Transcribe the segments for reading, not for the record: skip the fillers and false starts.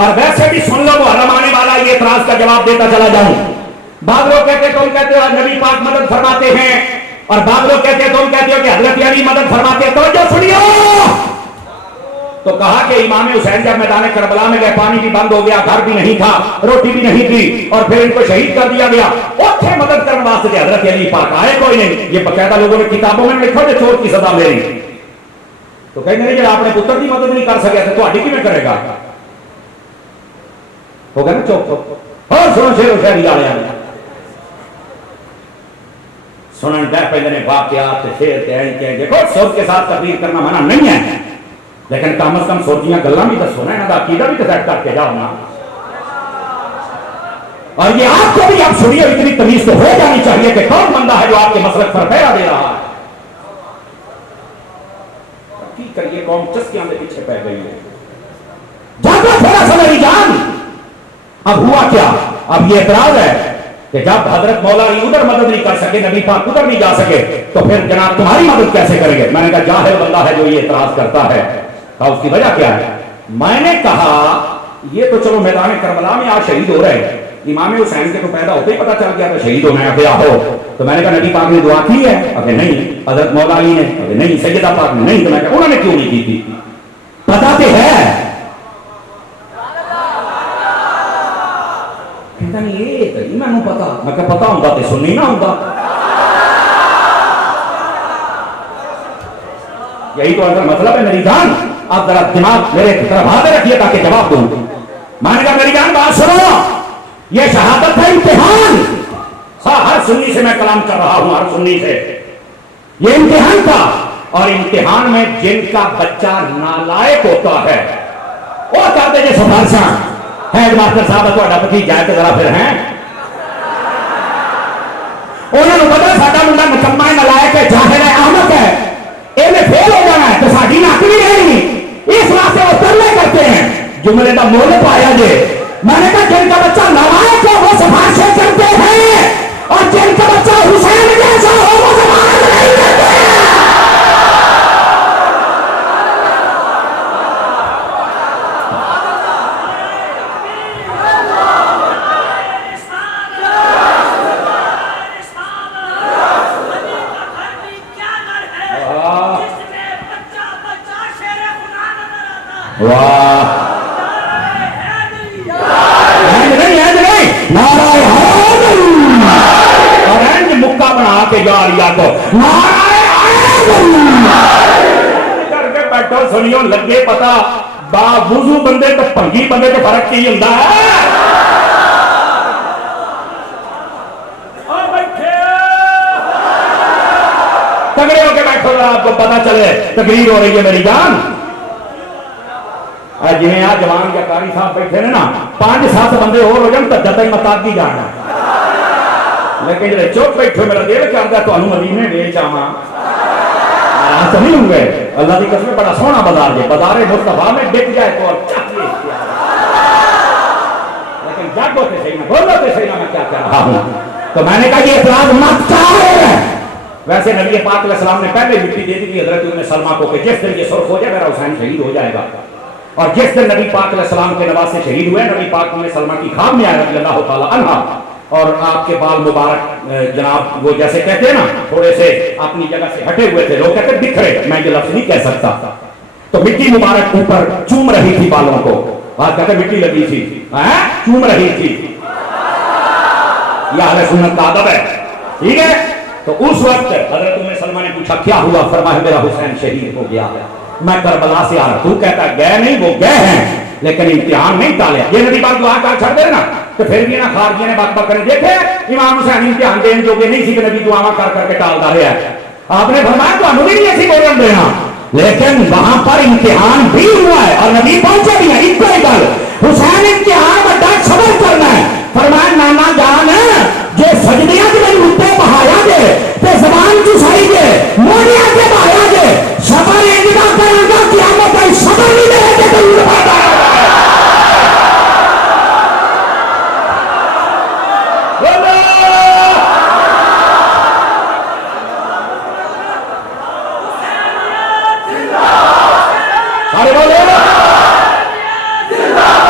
اور ویسے بھی سن لو محرم آنے والا یہ اعتراض کا جواب دیتا چلا جاؤں. بعض لوگ کہتے تم کہتے ہو نبی پاک مدد فرماتے ہیں, اور بعض لوگ کہتے تم کہتے ہو کہ حضرت علی مدد فرماتے ہیں. توجہ سنیو. تو کہا کہ امام حسین جب میدان کربلا میں گئے, پانی بھی بند ہو گیا, گھر بھی نہیں تھا, روٹی بھی نہیں تھی, اور پھر ان کو شہید کر دیا گیا. اوتھے مدد کرنے واسطے حضرت علی پاک آئے کوئی نہیں. یہ باقاعدہ لوگوں نے کتابوں میں لکھا کہ چور کی سزا لے رہی. تو کہیں نہیں جب آپ نے پتر کی مدد نہیں کر سکے تو تھوڑی کی میں کرے گا. ہو گیا نا چوک. اور سنو شیر و شاعری والے سنن دے پہلے واقعات شیر کے دیکھو سب کے ساتھ تقریر کرنا منع نہیں ہے, لیکن کم از کم سوچیاں گلاں بھی دسو نا, انہاں دا عقیدہ بھی سیٹ کر کے جاؤ نا. اور یہ آپ کو بھی آپ سنیے, اتنی تمیز تو ہو جانی چاہیے کہ کون بندہ ہے جو آپ کے مسلک پر پہرا دے رہا ہے. کی کریے قوم چسکیاں دے پیچھے پہ گئی ہے. جاگو تھوڑا سا میری جان. اب ہوا کیا؟ اب یہ اعتراض ہے کہ جب حضرت مولا علی ادھر مدد نہیں کر سکے, نبی پاک ادھر نہیں جا سکے, تو پھر جناب تمہاری مدد کیسے کریں گے؟ میں نے کہا جاہل بندہ ہے جو یہ اعتراض کرتا ہے. اس کی وجہ کیا ہے؟ میں نے کہا یہ تو چلو میدان کربلا میں آج شہید ہو رہے ہیں, امام حسین کے تو پیدا ہوتے ہی پتا چل گیا تو شہید ہونا ہے کیا ہو. تو میں نے کہا نبی پاک نے دعا کی ہے؟ اگر نہیں. حضرت مولا علی نے؟ اگر نہیں. سیدہ پاک نے؟ نہیں. تو میں کہا انہوں نے کیوں نہیں کی تھی؟ پتا تو ہے. کہتا نہیں یہ تو نہیں میں پتا. میں کہا پتا ہوتا تو سننی نہ ہوتا. یہی تو اندر مطلب ہے میری جان. آپ ذرا دماغ میرے طرف ہاتھ رکھیے تاکہ جواب دوں. میں نے کہا میری جان بات سنو, یہ شہادت ہے امتحان. ہاں ہر سنی سے میں کلام کر رہا ہوں, ہر سنی سے. یہ امتحان تھا, اور امتحان میں جن کا بچہ نالائق ہوتا ہے وہ کہتے ہیں سفارشاں ہیڈ ماسٹر صاحب تھوڑا پتی جائے تو ذرا پھر ہیں انہوں نے پتا ساڈا منڈا نکما ہے, نالائق ہے, جاہل ہے, احمق ہے, یہ فیل ہو جانا ہے تو ساری نک بھی رہی. اس واسطے وہ ترلے کرتے ہیں. جملے کا مول پایا جے. میں نے کہا جن کا بچہ نالائق ہے وہ سفارشیں کرتے ہیں, اور جن کا بچہ حسین جیسا ہو وہ سفارش نہیں کرتے ہیں. سنیو لگے پتا با وضو بندے تو بھنگی بندے تو فرق کی ہوتا ہے. تگڑے ہو کے بیٹھو آپ کو پتا چلے تقریر ہو رہی ہے میری جان. جی آ جوان یا کاری صاحب بیٹھے نا 5-7 بندے اور ہو جان تو جتائی متاد کی جانا, لیکن جب چپ بیٹھے میرا دل کرتا ہے تو مدینے لے جاواں. نہیں ہوں گے اللہ کی قسم بڑا سونا بازار ہے, بازار مصطفیٰ میں بک جائے تو چاہیے. لیکن جاگو سے صحیح نہ بولو سے صحیح نہ میں کیا کہہ رہا ہوں. تو میں نے کہا یہ اعتراض مت چاہے. ویسے نبی پاک علیہ السلام نے پہلے مٹی دے دی تھی حضرت ام سلمہ کو کہ جس دن یہ سرخ ہو جائے میرا حسین شہید ہو جائے گا. اور جس دن نبی پاک علیہ السلام کے نواز سے شہید ہوئے, نبی پاک ام سلمہ کی خواب میں آیا رضی اللہ تعالی عنہا, اور آپ کے بال مبارک جناب وہ جیسے کہتے ہیں نا تھوڑے سے اپنی جگہ سے ہٹے ہوئے تھے, لوگ کہتے بکھرے, میں یہ لفظ نہیں کہہ سکتا. تو مٹی مبارک اوپر چوم رہی تھی بالوں کو, آج کہتے مٹی لگی تھی چوم رہی تھی. یہ اہل سنت کا ادب ہے, ٹھیک ہے. تو اس وقت حضرت ام سلمہ نے پوچھا کیا ہوا؟ فرمایا میرا حسین شہید ہو گیا, میں کربلا سے آ رہا. تو کہتا گئے نہیں, وہ گئے ہیں لیکن امتحان نہیں ٹالیا. یہ نبی پاک دعا کر چھڑ دے نا تو پھر بھی نا خارجی نے بات کریں دیکھے امام حسین امتحان دین جو کہ نہیں سی کہ نبی دعا کر کر کے ٹالتا رہا ہے. آپ نے فرمایا تو ہمیں نہیں ایسی بولن دینا, لیکن وہاں پر امتحان بھی ہوا ہے اور نبی پہنچے بھی ہیں. ایک گل حسین امتحان بڑا صبر کرنا ہے. فرمایا نانا جان جو سجدیاں کے میں اٹھتے بہایا دے تے زبان کی سائی دے موڑیا کے بہایا دے صبر انجا کریں گا قیامت ہے صبر نہیں دے کے تو بتا زندہ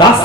10